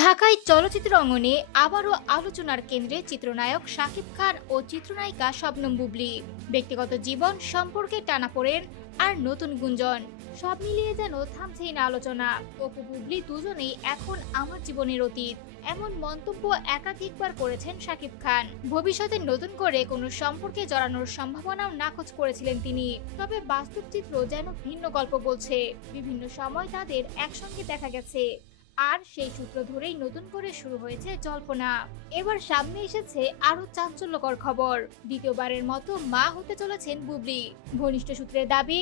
ঢাকায় চলচ্চিত্র অঙ্গনে আবারও আলোচনার কেন্দ্রে চিত্রনায়ক শাকিব খান ও চিত্রনায়িকা শবনম বুবলী। ব্যক্তিগত জীবন সম্পর্কে টানাপোড়েন আর নতুন গুঞ্জন সব মিলিয়ে যেন থামছেই না আলোচনা। অপু বুবলী দুজনেই এখন আমার জীবনের অতীত, এমন মন্তব্য একাধিকবার করেছেন শাকিব খান। ভবিষ্যতে নতুন করে কোনো সম্পর্কে জড়ানোর সম্ভাবনাও নাকচ করেছিলেন তিনি। তবে বাস্তব চিত্র যেন ভিন্ন গল্প বলছে। বিভিন্ন সময় তাদের একসঙ্গে দেখা গেছে, আর সেই সূত্র ধরেই নতুন করে শুরু হয়েছে জল্পনা। এবার সামনে এসেছে আরো চাঞ্চল্যকর খবর। দ্বিতীয়বারের মতো মা হতে চলেছেন বুবলী। ঘনিষ্ঠ সূত্রের দাবি,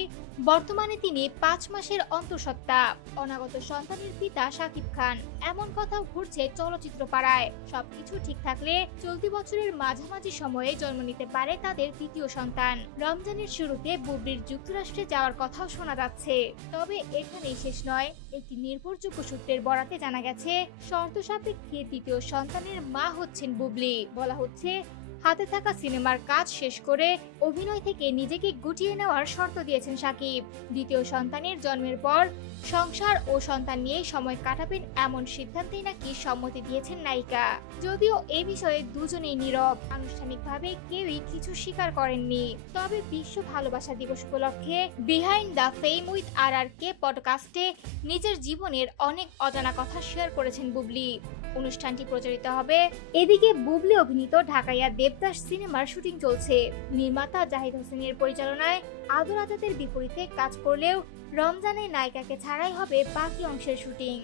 বর্তমানে তিনি 5 মাসের অন্তঃসত্ত্বা। অনাগত সন্তানের পিতা শাকিব খান। এমন কথাও ঘুরছে চলচ্চিত্র পাড়ায়। সবকিছু ঠিক থাকলে চলতি বছরের মাঝামাঝি সময়ে জন্ম নিতে পারে তাদের দ্বিতীয় সন্তান। রমজানের শুরুতে বুবলীর যুক্তরাষ্ট্রে যাওয়ার কথাও শোনা যাচ্ছে। তবে এখানেই শেষ নয়। একটি নির্ভরযোগ্য সূত্রের বরাতে জানা গেছে, শর্ত সাপেক্ষে দ্বিতীয় সন্তানের মা হচ্ছেন বুবলী। বলা হচ্ছে, হাতে থাকা সিনেমার কাজ শেষ করে অভিনয় থেকে নিজেকে গুটিয়ে নেওয়ার শর্ত দিয়েছেন শাকিব। দ্বিতীয় সন্তানের জন্মের পর সংসার ও সন্তান নিয়ে সময় কাটাবেন, এমন সিদ্ধান্তেই নাকি সম্মতি দিয়েছেন নায়িকা। যদিও এ বিষয়ে দুজনেই নীরব, আনুষ্ঠানিকভাবে কেউই কিছু স্বীকার করেননি। তবে বিশ্ব ভালোবাসা দিবস উপলক্ষে behind the fame with RRK পডকাস্টে নিজের জীবনের অনেক অজানা কথা শেয়ার করেছেন বুবলী। অনুষ্ঠানটি প্রচারিত হবে। এদিকে বুবলী অভিনীত ঢাকাইয়া দেবদাস সিনেমার শুটিং চলছে। নির্মাতা জাহিদ হোসেনের পরিচালনায় আদর আজাদের বিপরীতে কাজ করলেও রমজানে নায়িকাকে ছাড়াই হবে বাকি অংশের শুটিং।